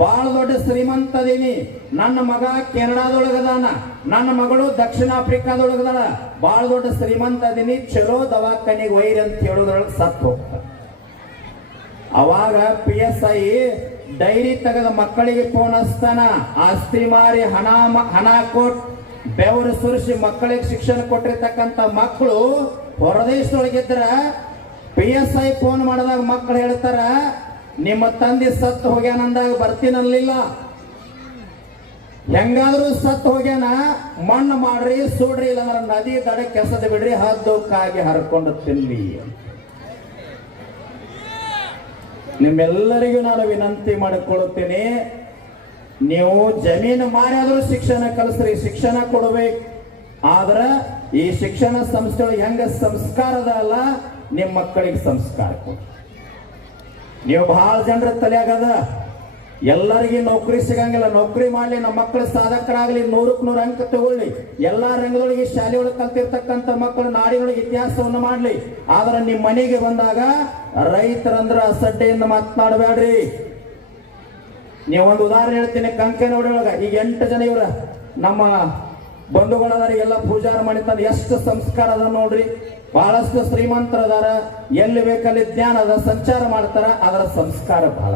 ಬಹಳ ದೊಡ್ಡ ಶ್ರೀಮಂತ ಅದೀನಿ, ನನ್ನ ಮಗ ಕೆನಡಾದೊಳಗದಾನ, ನನ್ನ ಮಗಳು ದಕ್ಷಿಣ ಆಫ್ರಿಕಾದೊಳಗದಾನ, ಬಹಳ ದೊಡ್ಡ ಶ್ರೀಮಂತ ಅದೀನಿ, ಚಲೋ ದವಾಖಾನಿಗೆ ಒಯ್ರಿ ಅಂತ ಹೇಳೋದ್ರೊಳಗೆ ಸತ್ತು ಹೋಗ್ತಾನೆ. ಅವಾಗ PSI ಡೈರಿ ತೆಗೆದ ಮಕ್ಕಳಿಗೆ ಫೋನ್ ಹಚ್ತಾನ, ಆಸ್ತಿ ಮಾರಿ ಹಣ ಕೊಟ್ಟು ಬೆವರು ಸುರಿಸಿ ಮಕ್ಕಳಿಗೆ ಶಿಕ್ಷಣ ಕೊಟ್ಟಿರ್ತಕ್ಕಂಥ ಮಕ್ಕಳು ಹೊರದೇಶದೊಳಗಿದ್ರ PSI ಫೋನ್ ಮಾಡಿದಾಗ ಮಕ್ಕಳು ಹೇಳ್ತಾರ, ನಿಮ್ಮ ತಂದೆ ಸತ್ತು ಹೋಗ್ಯಾನಂದಾಗ ಬರ್ತೀನಲ್ಲಿಲ್ಲ, ಹೆಂಗಾದ್ರೂ ಸತ್ತು ಹೋಗ್ಯಾನ, ಮಣ್ಣು ಮಾಡ್ರಿ ಸುಡ್ರಿ, ಇಲ್ಲಾಂದ್ರೆ ನದಿ ದಡ ಕೆಸದ ಬಿಡ್ರಿ, ಹದ್ದಕ್ಕಾಗಿ ಹರ್ಕೊಂಡು ತಿನ್ಲಿ. ನಿಮ್ಮೆಲ್ಲರಿಗೂ ನಾನು ವಿನಂತಿ ಮಾಡಿಕೊಳ್ಳುತ್ತೇನೆ, ನೀವು ಜಮೀನು ಮಾರಾದ್ರೂ ಶಿಕ್ಷಣ ಕಲಿಸ್ರಿ, ಶಿಕ್ಷಣ ಕೊಡ್ಬೇಕು. ಆದ್ರ ಈ ಶಿಕ್ಷಣ ಸಂಸ್ಥೆಗಳು ಹೆಂಗ ಸಂಸ್ಕಾರದ ಅಲ್ಲ, ನಿಮ್ಮ ಮಕ್ಕಳಿಗೆ ಸಂಸ್ಕಾರ ಕೊಡಿ. ನೀವು ಬಹಳ ಜನರ ತಲೆಯಾಗದ ಎಲ್ಲರಿಗೂ ನೌಕರಿ ಸಿಗಂಗಿಲ್ಲ, ನೌಕರಿ ಮಾಡ್ಲಿ, ನಮ್ಮ ಮಕ್ಕಳು ಸಾಧಕರಾಗ್ಲಿ, 100ಕ್ಕೆ 100 ಅಂಕ ತಗೊಳ್ಳಿ, ಎಲ್ಲಾ ರಂಗದೊಳಗೆ ಶಾಲೆಯೊಳಗೆ ಕಲ್ತಿರ್ತಕ್ಕಂಥ ಮಕ್ಕಳು ನಾಡಿನೊಳಗೆ ಇತಿಹಾಸವನ್ನು ಮಾಡ್ಲಿ. ಆದ್ರೆ ನಿಮ್ಮ ಮನೆಗೆ ಬಂದಾಗ ರೈತರಂದ್ರ ಅಸಡ್ಡೆಯಿಂದ ಮಾತನಾಡಬೇಡ್ರಿ. ನೀವೊಂದು ಉದಾಹರಣೆ ಹೇಳ್ತೀನಿ, ಕಂಕನೋಡಿ ಒಳಗ ಈಗ 8 ಜನ ಇವ್ರ ನಮ್ಮ ಬಂಧುಗಳವರಿಗೆಲ್ಲ ಪೂಜಾರ ಮಾಡಿತಂದ ಎಷ್ಟು ಸಂಸ್ಕಾರ ಅದ ನೋಡ್ರಿ. ಬಹಳಷ್ಟು ಶ್ರೀಮಂತರದಾರ, ಎಲ್ಲಿ ಬೇಕಲ್ಲಿ ಜ್ಞಾನ ಅದ, ಸಂಚಾರ ಮಾಡ್ತಾರ, ಅದರ ಸಂಸ್ಕಾರ ಬಹಳ.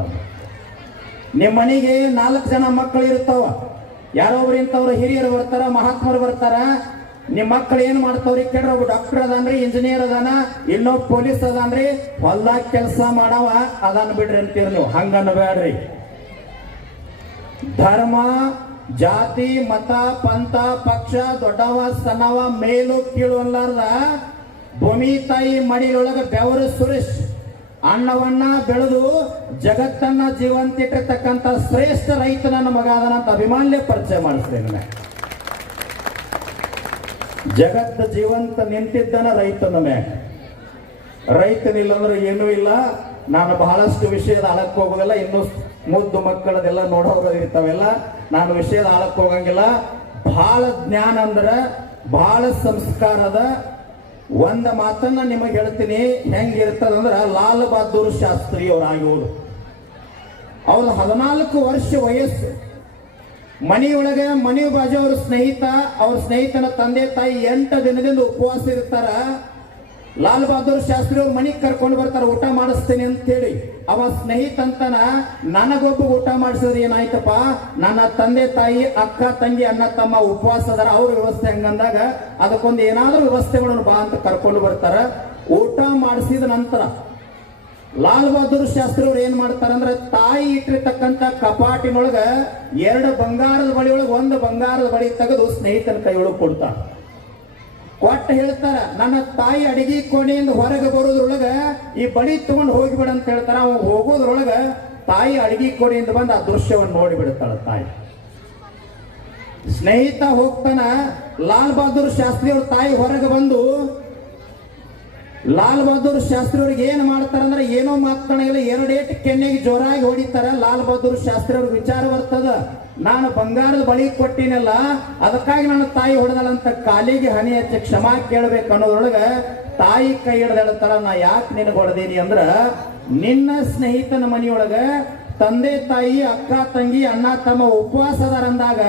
ನಿಮ್ಮ ಮನೆಗೆ 4 ಜನ ಮಕ್ಕಳು ಇರ್ತಾವ, ಯಾರೋ ಒಬ್ರು ಇಂಥವ್ರು ಹಿರಿಯರು ಬರ್ತಾರ, ಮಹಾತ್ಮರು ಬರ್ತಾರ. ನಿಮ್ಮ ಮಕ್ಕಳು ಏನ್ ಮಾಡ್ತಾವ್ರಿ? ಕೆಡ್ರ ಒಬ್ಬ ಡಾಕ್ಟರ್ ಅದಾನ್ರಿ, ಇಂಜಿನಿಯರ್ ಅದಾನ, ಇನ್ನೊಬ್ಬ ಪೊಲೀಸ್ ಅದಾನ್ರಿ, ಹೊಲ್ದಾಗ ಕೆಲಸ ಮಾಡವ ಅದನ್ನ ಬಿಡ್ರಿ ಅಂತೀರಿ ನೀವು. ಹಂಗನ್ನಬೇಡ್ರಿ. ಧರ್ಮ, ಜಾತಿ, ಮತ, ಪಂಥ, ಪಕ್ಷ, ದೊಡ್ಡವ ಸಣ್ಣವ, ಮೇಲು ಕೀಳು ಅಲ್ಲಾರ್ದ ಭೂಮಿ ತಾಯಿ ಮಡಿಯೊಳಗ ಬೆವರು ಸುರೇಶ್ ಅನ್ನವನ್ನ ಬೆಳೆದು ಜಗತ್ತನ್ನ ಜೀವಂತ ಇಟ್ಟಿರ್ತಕ್ಕಂಥ ಶ್ರೇಷ್ಠ ರೈತ ನನ್ನ ಮಗ ಅದನ್ನಂತ ಅಭಿಮಾನ್ಯ ಪರಿಚಯ ಮಾಡಿಸ್ತೇನೆ. ಜಗತ್ತ ಜೀವಂತ ನಿಂತಿದ್ದನ ರೈತನ ಮ್ಯಾಗ. ರೈತನಿಲ್ಲ ಅಂದ್ರೆ ಏನೂ ಇಲ್ಲ. ನಾನು ಬಹಳಷ್ಟು ವಿಷಯದ ಆಳಕ್ಕೆ ಹೋಗೋದಿಲ್ಲ, ಇನ್ನು ಮುದ್ದು ಮಕ್ಕಳದೆಲ್ಲ ನೋಡೋರು ಇರ್ತಾವೆಲ್ಲ, ನಾನು ವಿಷಯದ ಆಳಕ್ಕೆ ಹೋಗಂಗಿಲ್ಲ. ಬಹಳ ಜ್ಞಾನ ಅಂದ್ರ ಬಹಳ ಸಂಸ್ಕಾರದ ಒಂದ ಮಾತನ್ನ ನಿಮಗೆ ಹೇಳ್ತೀನಿ. ಹೆಂಗಿರ್ತದಂದ್ರ ಲಾಲ್ ಬಹದ್ದೂರ್ ಶಾಸ್ತ್ರಿ ಅವರಾಗಿವರು, ಅವ್ರ 14 ವರ್ಷ ವಯಸ್ಸು. ಮನೆಯೊಳಗೆ ಮನೆ ಬಾಜು ಅವ್ರ ಸ್ನೇಹಿತನ ತಂದೆ ತಾಯಿ 8 ದಿನದಿಂದ ಉಪವಾಸ ಇರ್ತಾರ. ಲಾಲ್ ಬಹದ್ದೂರ್ ಶಾಸ್ತ್ರಿ ಅವ್ರ ಮನೆಗೆ ಕರ್ಕೊಂಡು ಬರ್ತಾರ, ಊಟ ಮಾಡಿಸ್ತೇನೆ ಅಂತೇಳಿ. ಅವ ಸ್ನೇಹಿತ ಅಂತಾನ, ನನಗೊಬ್ಬ ಊಟ ಮಾಡಿಸಿದ್ರೆ ಏನಾಯ್ತಪ್ಪ, ನನ್ನ ತಂದೆ ತಾಯಿ ಅಕ್ಕ ತಂಗಿ ಅಣ್ಣ ತಮ್ಮ ಉಪವಾಸ ಅದಾರ, ಅವ್ರ ವ್ಯವಸ್ಥೆ ಹಂಗಂದಾಗ ಅದಕ್ಕೊಂದು ಏನಾದ್ರೂ ವ್ಯವಸ್ಥೆಗಳನ್ನು ಬಾ ಅಂತ ಕರ್ಕೊಂಡು ಬರ್ತಾರ. ಊಟ ಮಾಡಿಸಿದ ನಂತರ ಲಾಲ್ ಬಹದ್ದೂರ್ ಶಾಸ್ತ್ರಿ ಅವ್ರು ಏನ್ ಮಾಡ್ತಾರಂದ್ರೆ, ತಾಯಿ ಇಟ್ಟಿರ್ತಕ್ಕಂಥ ಕಪಾಟಿನೊಳಗ 2 ಬಂಗಾರದ ಬಳಿ ಒಳಗೆ 1 ಬಂಗಾರದ ಬಳಿ ತೆಗೆದು ಸ್ನೇಹಿತನ ಕೈಯೊಳಗೆ ಕೊಡ್ತಾರ. ಕೊಟ್ಟ ಹೇಳ್ತಾರ, ನನ್ನ ತಾಯಿ ಅಡಿಗೆ ಕೋಣೆಯಿಂದ ಹೊರಗೆ ಬರೋದ್ರೊಳಗ ಈ ಬಳಿ ತಗೊಂಡು ಹೋಗಿಬಿಡ ಅಂತ ಹೇಳ್ತಾರ. ಅವ ಹೋಗೋದ್ರೊಳಗ ತಾಯಿ ಅಡಿಗೆ ಕೋಣೆಯಿಂದ ಬಂದು ಆ ದೃಶ್ಯವನ್ನು ನೋಡಿಬಿಡ್ತಾಳ ತಾಯಿ. ಸ್ನೇಹಿತ ಹೋಗ್ತಾನ, ಲಾಲ್ ಬಹದ್ದೂರ್ ಶಾಸ್ತ್ರಿ ಅವ್ರ ತಾಯಿ ಹೊರಗೆ ಬಂದು ಲಾಲ್ ಬಹದ್ದೂರ್ ಶಾಸ್ತ್ರಿ ಅವ್ರಿಗೆ ಏನ್ ಮಾಡ್ತಾರಂದ್ರೆ, ಏನೋ ಮಾತನಾಡಿಲ್ಲ, 2 ಕೆನ್ನೆಗೆ ಜೋರಾಗಿ ಹೊಡಿತಾರ. ಲಾಲ್ ಬಹದ್ದೂರ್ ಶಾಸ್ತ್ರಿ ಅವ್ರಿಗೆ ವಿಚಾರ ಬರ್ತದ, ನಾನು ಬಂಗಾರದ ಬಳಿ ಕೊಟ್ಟಿನಲ್ಲ, ಅದಕ್ಕಾಗಿ ನನ್ನ ತಾಯಿ ಹೊಡೆದಳಂತ ಕಾಲಿಗೆ ಹನಿ ಹಚ್ಚಿ ಕ್ಷಮಾ ಕೇಳಬೇಕು ಅನ್ನೋದ್ರೊಳಗ ತಾಯಿ ಕೈ ಹಿಡ್ದು ಹೇಳ್ತಾರ, ನಾ ಯಾಕೆ ನಿನಗೆ ಹೊಡೆದೀನಿ ಅಂದ್ರ, ನಿನ್ನ ಸ್ನೇಹಿತನ ಮನೆಯೊಳಗ ತಂದೆ ತಾಯಿ ಅಕ್ಕ ತಂಗಿ ಅಣ್ಣ ತಮ್ಮ ಉಪವಾಸ ಅದಾರ ಅಂದಾಗ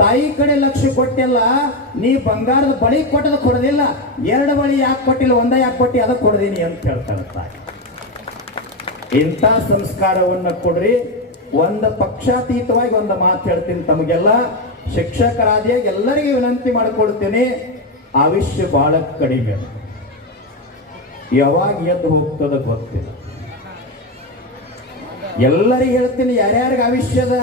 ತಾಯಿ ಕಡೆ ಲಕ್ಷ್ಯ ಕೊಟ್ಟಿಲ್ಲ, ನೀ ಬಂಗಾರದ ಬಳಿ ಕೊಟ್ಟದ ಕೊಡದಿಲ್ಲ, 2 ಬಳಿ ಯಾಕೆ ಕೊಟ್ಟಿಲ್ಲ, 1 ಯಾಕೆ ಕೊಟ್ಟಿ, ಅದಕ್ಕೆ ಕೊಡದೀನಿ ಅಂತ ಹೇಳ್ತಾಳೆ ತಾಯಿ. ಇಂಥ ಸಂಸ್ಕಾರವನ್ನ ಕೊಡ್ರಿ. ಒಂದು ಪಕ್ಷಾತೀತವಾಗಿ ಒಂದು ಮಾತು ಹೇಳ್ತೀನಿ ತಮಗೆಲ್ಲ, ಶಿಕ್ಷಕರಾದಿಯಾಗಿ ಎಲ್ಲರಿಗೂ ವಿನಂತಿ ಮಾಡಿಕೊಳ್ತೀನಿ, ಆಯುಷ್ಯ ಬಹಳ ಕಡಿಮೆ, ಯಾವಾಗ ಎದ್ದು ಹೋಗ್ತದ ಗೊತ್ತಿಲ್ಲ. ಎಲ್ಲರಿಗೂ ಹೇಳ್ತೀನಿ, ಯಾರ್ಯಾರಿಗೆ ಆಯುಷ್ಯದ,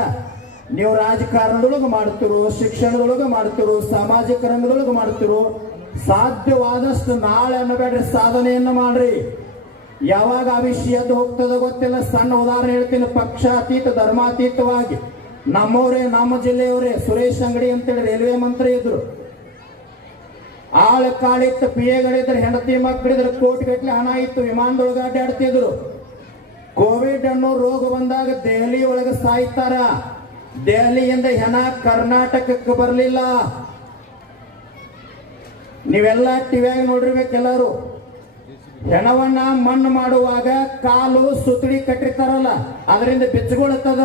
ನೀವು ರಾಜಕಾರಣದೊಳಗೆ ಮಾಡ್ತಿರೋ, ಶಿಕ್ಷಣದೊಳಗೆ ಮಾಡ್ತಿರೋ, ಸಾಮಾಜಿಕ ರಂಗದೊಳಗೆ ಮಾಡ್ತಿರೋ, ಸಾಧ್ಯವಾದಷ್ಟು ನಾಳೆ ಅನ್ನಬೇಡ್ರಿ, ಸಾಧನೆಯನ್ನ ಮಾಡ್ರಿ. ಯಾವಾಗ ಆವಿಷ್ಯ ಎದ್ದು ಹೋಗ್ತದ ಗೊತ್ತಿಲ್ಲ. ಸಣ್ಣ ಉದಾಹರಣೆ ಹೇಳ್ತೀನಿ, ಪಕ್ಷಾತೀತ ಧರ್ಮಾತೀತವಾಗಿ ನಮ್ಮವರೇ, ನಮ್ಮ ಜಿಲ್ಲೆಯವರೇ, ಸುರೇಶ್ ಅಂಗಡಿ ಅಂತೇಳಿ ರೈಲ್ವೆ ಮಂತ್ರಿ ಇದ್ರು. ಆಳ ಕಾಡಿತ್ತು, PA ಹೆಂಡತಿ ಮಕ್ಕಳಿದ್ರು, ಕೋಟಿಗಟ್ಟಲೆ ಹಣ ಇತ್ತು, ವಿಮಾನದೊಳಗೆ ಅಡ್ಡಾಡ್ತಿದ್ರು. ಕೋವಿಡ್ ಅನ್ನೋ ರೋಗ ಬಂದಾಗ ದೆಹಲಿ ಒಳಗೆ ಸಾಯ್ತಾರ. ದೆಹಲಿಯಿಂದ ಹೆಣ ಕರ್ನಾಟಕಕ್ಕೆ ಬರಲಿಲ್ಲ. ನೀವೆಲ್ಲ ಟಿವಿಯಾಗಿ ನೋಡಿರ್ಬೇಕೆಲ್ಲರೂ. ಹೆಣವನ್ನ ಮಣ್ಣು ಮಾಡುವಾಗ ಕಾಲು ಸುತ್ತಡಿ ಕಟ್ಟಿರ್ತಾರಲ್ಲ, ಅದರಿಂದ ಬಿಚ್ಚಗೊಳ್ತದ.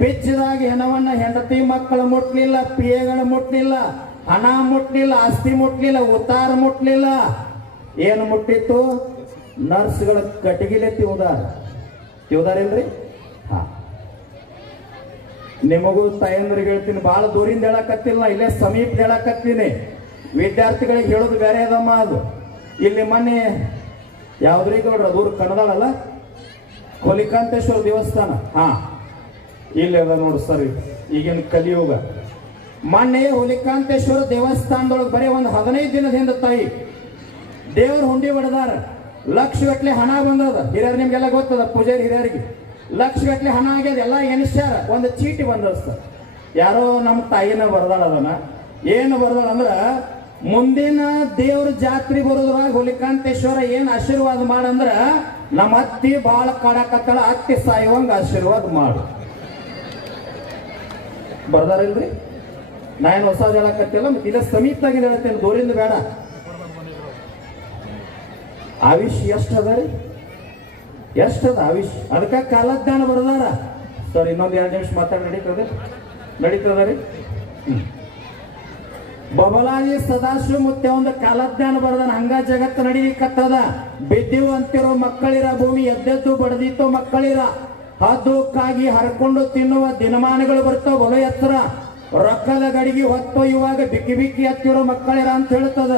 ಬಿಚ್ಚಿದಾಗ ಹೆಣವನ್ನ ಹೆಂಡತಿ ಮಕ್ಕಳು ಮುಟ್ಲಿಲ್ಲ, PA ಮುಟ್ಲಿಲ್ಲ, ಹಣ ಮುಟ್ಲಿಲ್ಲ, ಆಸ್ತಿ ಮುಟ್ಲಿಲ್ಲ, ಉತ್ತಾರ ಮುಟ್ಲಿಲ್ಲ. ಏನು ಮುಟ್ಟಿತ್ತು? ನರ್ಸ್ಗಳ ಕಟಗಿಲೆ ತಿವುದಾರ ಇಲ್ರಿ. ನಿಮಗೂ ತಾಯಂದ್ರಿಗೆ ಹೇಳ್ತೀನಿ, ಭಾಳ ದೂರಿಂದ ಹೇಳಕತ್ತಿಲ್ಲ, ಇಲ್ಲೇ ಸಮೀಪ ಹೇಳಕತ್ತೀನಿ. ವಿದ್ಯಾರ್ಥಿಗಳಿಗೆ ಹೇಳೋದು ಬೇರೆ ಅದಮ್ಮ. ಅದು ಇಲ್ಲಿ ಮೊನ್ನೆ ಯಾವ್ದ್ರಿ ಗೌಡ್ರ ದೂರ ಕನ್ನಡಲ್ಲ, ಹುಲಿಕಾಂತೇಶ್ವರ ದೇವಸ್ಥಾನ, ಹಾ ಇಲ್ಲಿ ಅದ ನೋಡಿ ಸರಿ. ಈಗಿನ ಕಲಿಯುಗ ಮೊನ್ನೆ ಹುಲಿಕಾಂತೇಶ್ವರ ದೇವಸ್ಥಾನದೊಳಗೆ ಬರೀ ಒಂದು 15 ದಿನದ ಹಿಂದೆ ತಾಯಿ ದೇವ್ರ ಹುಂಡಿ ಬಡದಾರ. ಲಕ್ಷಗಟ್ಲೆ ಹಣ ಬಂದದ. ಹಿರಿಯರು ನಿಮ್ಗೆಲ್ಲ ಗೊತ್ತದ, ಪೂಜಾರಿ ಹಿರಿಯರಿಗೆ ಲಕ್ಷಗಟ್ಲೆ ಹಣ ಆಗ್ಯದ. ಎಲ್ಲ ಎನಿಸ್ಯಾರ. ಒಂದು ಚೀಟಿ ಬಂದದ ಸರ್, ಯಾರೋ ನಮ್ಮ ತಾಯಿನ ಬರ್ದಾಳ. ಅದನ್ನ ಏನು ಬರ್ದಾಳ ಅಂದ್ರ, ಮುಂದಿನ ದೇವ್ರ ಜಾತ್ರೆ ಬರೋದ್ರಾಗ ಹುಲಿಕಾಂತೇಶ್ವರ ಏನ್ ಆಶೀರ್ವಾದ ಮಾಡಂದ್ರ, ನಮ್ಮ ಅತ್ತಿ ಬಾಳ ಕಾಡಕತ್ತಳ, ಅತ್ತಿ ಸಾಯುವಂಗ ಆಶೀರ್ವಾದ ಮಾಡು ಬರ್ದಾರಿಲ್ರಿ. ನಾ ಏನು ಹೊಸ ಹೇಳಕತ್ತಿಲ್ಲ, ಮತ್ತೆ ಇಲ್ಲ ಸಮೀಪದಾಗಿ ಹೇಳ್ತೇನೆ, ದೂರಿಂದ ಬೇಡ. ಆವಿಷ್ ಎಷ್ಟದ ರೀ, ಎಷ್ಟದ ಆವಿಷ್? ಅದಕ್ಕೆ ಕಾಲಜ್ಞಾನ ಬರ್ದಾರ ಸರ್. ಇನ್ನೊಂದು 2 ನಿಮಿಷ ಮಾತಾಡಿ ನಡೀತದ ರೀ. ಬಬಲಾದಿ ಸದಾಶಿವ ಮುತ್ತೆ ಒಂದು ಕಾಲಜ್ಞಾನ ಬರ್ದಾನ. ಹಂಗ ಜಗತ್ತು ನಡೀಲಿಕ್ಕತ್ತದ. ಬಿದ್ದಿವು ಅಂತಿರೋ ಮಕ್ಕಳಿರ, ಭೂಮಿ ಎದ್ದೆದ್ದು ಬಡದಿತ್ತು ಮಕ್ಕಳಿರ, ಹದ್ದುಕ್ಕಾಗಿ ಹರ್ಕೊಂಡು ತಿನ್ನುವ ದಿನಮಾನಗಳು ಬರ್ತಾವ ಬಲು ಎತ್ತರ, ರೊಕ್ಕದ ಗಡಿಗೆ ಹೊತ್ತು ಇವಾಗ ಬಿಕ್ಕಿ ಬಿಕ್ಕಿ ಹತ್ತಿರೋ ಮಕ್ಕಳಿರ ಅಂತ ಹೇಳ್ತದ.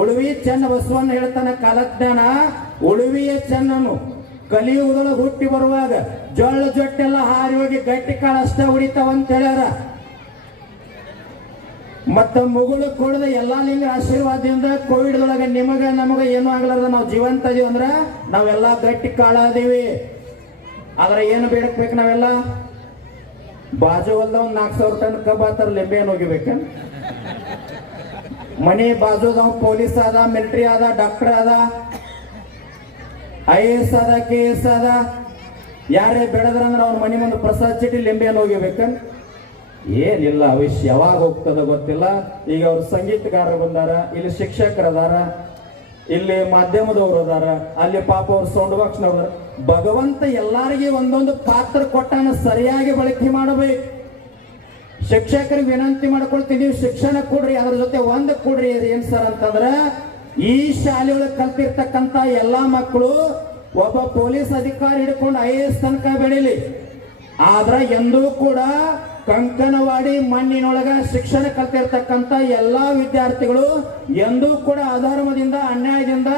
ಉಳುವಿ ಚೆನ್ನ ಬಸವಣ್ಣ ಹೇಳ್ತಾನೆ ಕಾಲಜ್ಞಾನ. ಉಳುವಿಯ ಚೆನ್ನನು ಕಲಿಯುಗದೊಳಗೆ ಹುಟ್ಟಿ ಬರುವಾಗ ಜೊಳ್ಳು ಜೊಟ್ಟೆಲ್ಲ ಹಾರಿ ಹೋಗಿ ಗಟ್ಟಿ ಕಾಳು ಅಷ್ಟ ಉಳಿತಾವಂತ ಹೇಳ್ಯಾರ. ಮತ್ತ ಮುಗುಳು ಕೊಡದ ಎಲ್ಲಾ ಲಿಂಗ ಆಶೀರ್ವಾದದಿಂದ ಕೋವಿಡ್ದೊಳಗೆ ನಿಮಗ ನಮಗ ಏನೂ ಆಗ್ಲಾರ್ದ ನಾವು ಜೀವಂತ ಇದೀವಿ ಅಂದ್ರ ನಾವೆಲ್ಲ ಗಟ್ಟಿ ಕಾಳಾದೀವಿ. ಆದ್ರೆ ಏನು ಬೇಡಕ್ಬೇಕು ನಾವೆಲ್ಲ? ಬಾಜು ಹೊಲ್ದ ಒಂದ್ 4,000 ಟನ್ ಕಬ್ಬ ಆತರ ಲಿಂಬೆ ಏನ್ ಹೋಗಿಬೇಕ? ಮನೆ ಬಾಜುದ ಪೊಲೀಸ್ ಅದ, ಮಿಲಿಟರಿ ಅದ, ಡಾಕ್ಟರ್ ಅದ, IAS ಅದ, KS ಅದ. ಯಾರೇ ಬೆಳೆದ್ರಂದ್ರ ಅವ್ನ ಮನೆ ಮುಂದೆ ಪ್ರಸಾದ್ ಚೀಟಿ ಲಿಂಬೆ ಏನ್ ಹೋಗಿಬೇಕ? ಏನಿಲ್ಲ. ವಿಷಯ ಯಾವಾಗ ಹೋಗ್ತದ ಗೊತ್ತಿಲ್ಲ. ಈಗ ಅವ್ರು ಸಂಗೀತಗಾರರು ಬಂದಾರ, ಇಲ್ಲಿ ಶಿಕ್ಷಕರದಾರ, ಇಲ್ಲಿ ಮಾಧ್ಯಮದವ್ರು ಅದಾರ, ಅಲ್ಲಿ ಪಾಪ ಅವ್ರು ಸೌಂಡ್ ಬಾಕ್ಸ್ನವ್ರ. ಭಗವಂತ ಎಲ್ಲಾರಿಗೆ ಒಂದೊಂದು ಪಾತ್ರ ಕೊಟ್ಟಾನ, ಸರಿಯಾಗಿ ಬಳಕೆ ಮಾಡಬೇಕು. ಶಿಕ್ಷಕರಿಗೆ ವಿನಂತಿ ಮಾಡ್ಕೊಳ್ತೀವಿ, ನೀವು ಶಿಕ್ಷಣ ಕೊಡ್ರಿ, ಅದ್ರ ಜೊತೆ ಒಂದು ಕೊಡ್ರಿ. ಏನ್ ಸರ್ ಅಂತಂದ್ರ, ಈ ಶಾಲೆಯೊಳಗೆ ಕಲ್ತಿರ್ತಕ್ಕಂತ ಎಲ್ಲಾ ಮಕ್ಕಳು ಒಬ್ಬ ಪೊಲೀಸ್ ಅಧಿಕಾರಿ ಹಿಡ್ಕೊಂಡು IAS ತನಕ ಬೆಳೀಲಿ. ಆದ್ರ ಎಂದೂ ಕೂಡ ಕಂಕನವಾಡಿ ಮಣ್ಣಿನೊಳಗ ಶಿಕ್ಷಣ ಕಲ್ತಿರ್ತಕ್ಕಂಥ ಎಲ್ಲಾ ವಿದ್ಯಾರ್ಥಿಗಳು ಎಂದೂ ಕೂಡ ಅಧರ್ಮದಿಂದ, ಅನ್ಯಾಯದಿಂದ,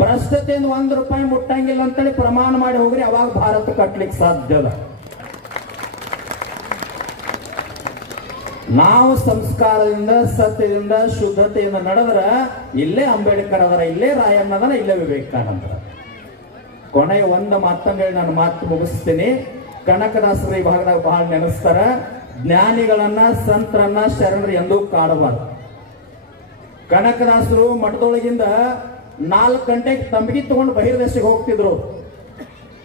ಭ್ರಷ್ಟತೆಯಿಂದ ₹1 ಮುಟ್ಟಂಗಿಲ್ಲ ಅಂತೇಳಿ ಪ್ರಮಾಣ ಮಾಡಿ ಹೋಗ್ರಿ. ಅವಾಗ ಭಾರತ ಕಟ್ಲಿಕ್ಕೆ ಸಾಧ್ಯ ಇಲ್ಲ. ನಾವು ಸಂಸ್ಕಾರದಿಂದ, ಸತ್ಯದಿಂದ, ಶುದ್ಧತೆಯಿಂದ ನಡೆದ್ರ ಇಲ್ಲೇ ಅಂಬೇಡ್ಕರ್ ಅದರ, ಇಲ್ಲೇ ರಾಯಣ್ಣ ಅದರ, ಇಲ್ಲೇ ವಿವೇಕಾನಂದರ. ಕೊನೆಯ ಒಂದು ಮಾತನ್ನು ಹೇಳಿ ನಾನು ಮಾತು ಮುಗಿಸ್ತೀನಿ. ಕನಕದಾಸರು ಈ ಭಾಗದಾಗ ಬಹಳ ನೆನೆಸ್ತಾರ. ಜ್ಞಾನಿಗಳನ್ನ, ಸಂತರನ್ನ, ಶರಣರು ಎಂದೂ ಕಾಡಬಾರ್ದು. ಕನಕದಾಸರು ಮಠದೊಳಗಿಂದ 4 ಗಂಟೆಗೆ ತಂಬಿಗೆ ತಗೊಂಡು ಬಹಿರ್ದೇಶಕ್ಕೆ ಹೋಗ್ತಿದ್ರು.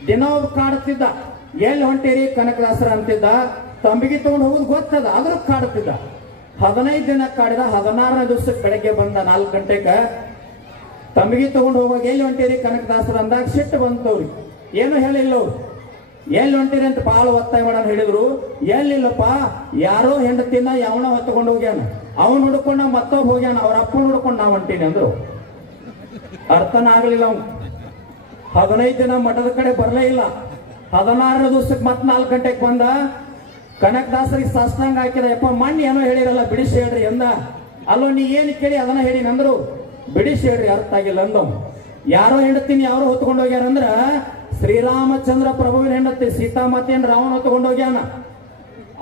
ದಿನ ಒಬ್ಬ ಕಾಡ್ತಿದ್ದ. ಎಲ್ಲಿ ಹೊಂಟೇರಿ ಕನಕದಾಸರ ಅಂತಿದ್ದ. ತಂಬಿಗೆ ತಗೊಂಡು ಹೋಗುದು ಗೊತ್ತದ, ಆದ್ರೂ ಕಾಡ್ತಿದ್ದ. 15 ದಿನ ಕಾಡಿದ. 16ನೇ ದಿವಸಕ್ಕೆ ಬೆಳಗ್ಗೆ ಬಂದ 4 ಗಂಟೆಗೆ. ತಂಬಿಗೆ ತಗೊಂಡು ಹೋಗುವಾಗ ಎಲ್ಲಿ ಹೊಂಟೇರಿ ಕನಕದಾಸರ ಅಂದಾಗ ಸಿಟ್ಟು ಬಂತವ್ರಿ. ಏನು ಹೇಳಿಲ್ಲ ಅವ್ರು. ಎಲ್ಲಿ ಹೊಂಟಿರಿ ಅಂತ ಬಾಳ ಒತ್ತಾಯ ಮಾಡೋಣ ಹೇಳಿದ್ರು. ಎಲ್ಲಿಲ್ಲಪ್ಪ, ಯಾರೋ ಹೆಂಡತಿನ ಯಾವನ ಹೊತ್ಕೊಂಡು ಹೋಗ್ಯಾನ, ಅವನು ಹುಡ್ಕೊಂಡ ಮತ್ತೊಬ್ಬ ಹೋಗ್ಯಾನ, ಅವ್ರ ಅಪ್ಪ ಹುಡ್ಕೊಂಡು ನಾ ಹೊಂಟೀನಿ ಅಂದ್ರು. ಅರ್ಥನ ಆಗ್ಲಿಲ್ಲ ಅವ್ನು. 15 ದಿನ ಮಠದ ಕಡೆ ಬರಲೇ ಇಲ್ಲ. 16ನೇ ದಿವಸಕ್ಕೆ ಮತ್ತೆ 4 ಗಂಟೆಗೆ ಬಂದ. ಕನಕದಾಸರಿಗೆ ಸಾಷ್ಟಾಂಗ ಹಾಕಿದ. ಯಪ್ಪ ಮಣ್ಣು ಏನೋ ಹೇಳಿರಲ್ಲ, ಬಿಡಿಸಿ ಹೇಳ್ರಿ ಅಂದ. ಅಲ್ಲೋ ನೀ ಏನು ಕೇಳಿ ಅದನ್ನ ಹೇಳಿ ಅಂದ್ರು. ಬಿಡಿಸಿ ಹೇಳ್ರಿ, ಅರ್ಥ ಆಗಿಲ್ಲ ಅಂದ. ಯಾರೋ ಹೆಂಡತಿನ ಯಾರೋ ಹೊತ್ಕೊಂಡು ಹೋಗ್ಯಾರಂದ್ರ ಶ್ರೀರಾಮಚಂದ್ರ ಪ್ರಭುವಿನ ಹೆಂಡತಿ ಸೀತಾಮಾತೆಯನ್ನು ರಾವಣ ಹೊತ್ಕೊಂಡು ಹೋಗ್ಯಾನ.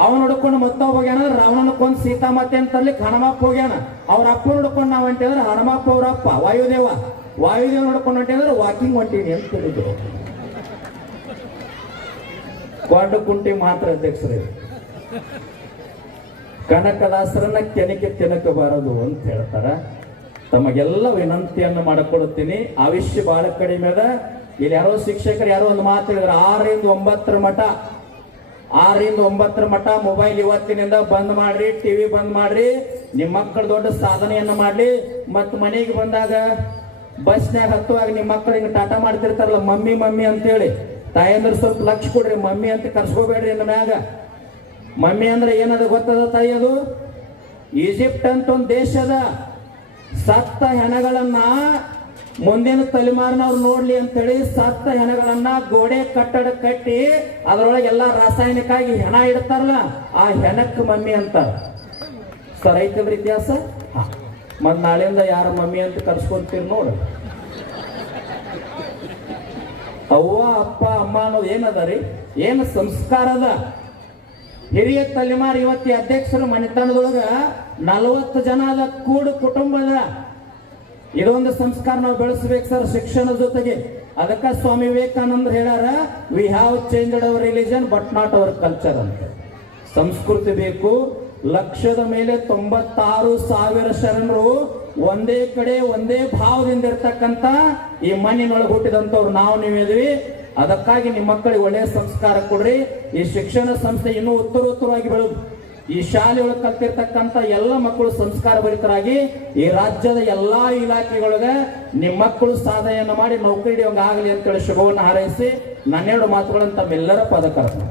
ಅವನು ಹುಡ್ಕೊಂಡು ಮತ್ತೊಬ್ಬ ಹೋಗ್ಯಾನ. ರಾವಣನ ಕೊಂದು ಸೀತಾಮಾತೆಯನ್ನು ತರ್ಲಿಕ್ಕೆ ಹನುಮಪ್ಪ ಹೋಗ್ಯಾನ. ಅವ್ರ ಅಪ್ಪ ಹುಡ್ಕೊಂಡು ನಾವು ಹೊಂಟಿದ್ರೆ ಹನುಮಪ್ಪ ಅವ್ರ ಅಪ್ಪ ವಾಯುದೇವ ನೋಡ್ಕೊಂಡು ಹೊಂಟಿದ್ರೆ ವಾಕಿಂಗ್ ಹೊಂಟೀನಿ ಅಂತ ಹೇಳಿದ್ರು. ಕೊಂಡ ಕುಂಟಿ ಮಾತ್ರ ಅಧ್ಯಕ್ಷರೇ. ಕನಕದಾಸರನ್ನ ಕೆನಕೆ ತಿನ್ನಕಬಾರದು ಅಂತ ಹೇಳ್ತಾರ. ತಮಗೆಲ್ಲ ವಿನಂತಿಯನ್ನು ಮಾಡಿಕೊಡುತ್ತೀನಿ. ಆವಿಷ್ಯ ಬಹಳ ಕಡಿಮೆ ಅದ. ಇಲ್ಲಿ ಯಾರೋ ಶಿಕ್ಷಕರು ಯಾರೋ ಒಂದು ಮಾತು ಹೇಳಿದ್ರು, 6ರಿಂದ 9 ಮಠ, 6ರಿಂದ 9 ಮಠ ಮೊಬೈಲ್ ಇವತ್ತಿನಿಂದ ಬಂದ್ ಮಾಡ್ರಿ, ಟಿವಿ ಬಂದ್ ಮಾಡ್ರಿ, ನಿಮ್ಮ ಮಕ್ಕಳು ದೊಡ್ಡ ಸಾಧನೆಯನ್ನ ಮಾಡ್ಲಿ. ಮತ್ ಮನೆಗೆ ಬಂದಾಗ ಬಸ್ನ್ಯಾಗ ಹತ್ತುವಾಗ ನಿಮ್ಮ ಮಕ್ಕಳು ಹಿಂಗ ಟಾಟಾ ಮಾಡ್ತಿರ್ತಾರಲ್ಲ, ಮಮ್ಮಿ ಮಮ್ಮಿ ಅಂತೇಳಿ, ತಾಯಂದ್ರೆ ಸ್ವಲ್ಪ ಲಕ್ಷ ಕೊಡ್ರಿ, ಮಮ್ಮಿ ಅಂತ ಕರ್ಸ್ಕೋಬೇಡ್ರಿ. ಇನ್ನು ಮ್ಯಾಗ ಮಮ್ಮಿ ಅಂದ್ರೆ ಏನದ ಗೊತ್ತದ ತಾಯಿ? ಅದು ಈಜಿಪ್ಟ್ ಅಂತ ಒಂದು ದೇಶ ಅದ. ಸತ್ತ ಹೆಣಗಳನ್ನ ಮುಂದಿನ ತಲೆಮಾರಿನವ್ರು ನೋಡ್ಲಿ ಅಂತೇಳಿ ಸತ್ತ ಹೆಣಗಳನ್ನ ಗೋಡೆ ಕಟ್ಟಡ ಕಟ್ಟಿ ಅದರೊಳಗೆ ಎಲ್ಲ ರಾಸಾಯನಿಕ ಆಗಿ ಹೆಣ ಇಡ್ತಾರಲ್ಲ, ಆ ಹೆಣಕ್ಕೆ ಮಮ್ಮಿ ಅಂತ ಸರ್. ಐತಲ್ರಿ ಇತಿಹಾಸ. ಮತ್ ನಾಳೆಯಿಂದ ಯಾರ ಮಮ್ಮಿ ಅಂತ ಕರ್ಸ್ಕೊಂತೀರಿ ನೋಡ್ರಿ. ಅವ್ವ ಅಪ್ಪ ಅಮ್ಮ ಅನ್ನೋದು ಏನದ ರೀ? ಏನು ಸಂಸ್ಕಾರ ಅದ? ಹಿರಿಯ ತಲೆಮಾರು ಇವತ್ತಿ ಅಧ್ಯಕ್ಷರು ಮನೆತನದೊಳಗ 40 ಜನ ಅದ, ಕೂಡು ಕುಟುಂಬದ. ಇದೊಂದು ಸಂಸ್ಕಾರ ನಾವು ಬೆಳೆಸಬೇಕು ಸರ್ ಶಿಕ್ಷಣದ ಜೊತೆಗೆ. ಅದಕ್ಕೆ ಸ್ವಾಮಿ ವಿವೇಕಾನಂದ ಹೇಳ್ಯಾರ, we have changed our religion but not our culture ಅಂತ. ಸಂಸ್ಕೃತಿ ಬೇಕು. ಲಕ್ಷದ ಮೇಲೆ 96,000 ಶರಣರು ಒಂದೇ ಕಡೆ ಒಂದೇ ಭಾವದಿಂದ ಇರ್ತಕ್ಕಂಥ ಈ ಮಣ್ಣಿನೊಳಗೆ ಹುಟ್ಟಿದಂಥವ್ರು ನಾವು ನೀವಿದ್ವಿ. ಅದಕ್ಕಾಗಿ ನಿಮ್ಮ ಮಕ್ಕಳಿಗೆ ಒಳ್ಳೆಯ ಸಂಸ್ಕಾರ ಕೊಡ್ರಿ. ಈ ಶಿಕ್ಷಣ ಸಂಸ್ಥೆ ಇನ್ನೂ ಉತ್ತರೋತ್ತರವಾಗಿ ಬೆಳೆದು ಈ ಶಾಲೆಯೊಳಗೆ ಕಲ್ತಿರ್ತಕ್ಕಂಥ ಎಲ್ಲ ಮಕ್ಕಳು ಸಂಸ್ಕಾರ ಭರಿತರಾಗಿ ಈ ರಾಜ್ಯದ ಎಲ್ಲಾ ಇಲಾಖೆಗಳಿಗೆ ನಿಮ್ಮ ಮಕ್ಕಳು ಸಾಧನೆಯನ್ನು ಮಾಡಿ ನೌಕರಿ ಹಿಡಿಯೋಂಗ ಆಗಲಿ ಅಂತೇಳಿ ಶುಭವನ್ನು ಹಾರೈಸಿ ನನ್ನೆರಡು ಮಾತುಗಳನ್ನು ತಮ್ಮೆಲ್ಲರ ಪದಕರ್ತ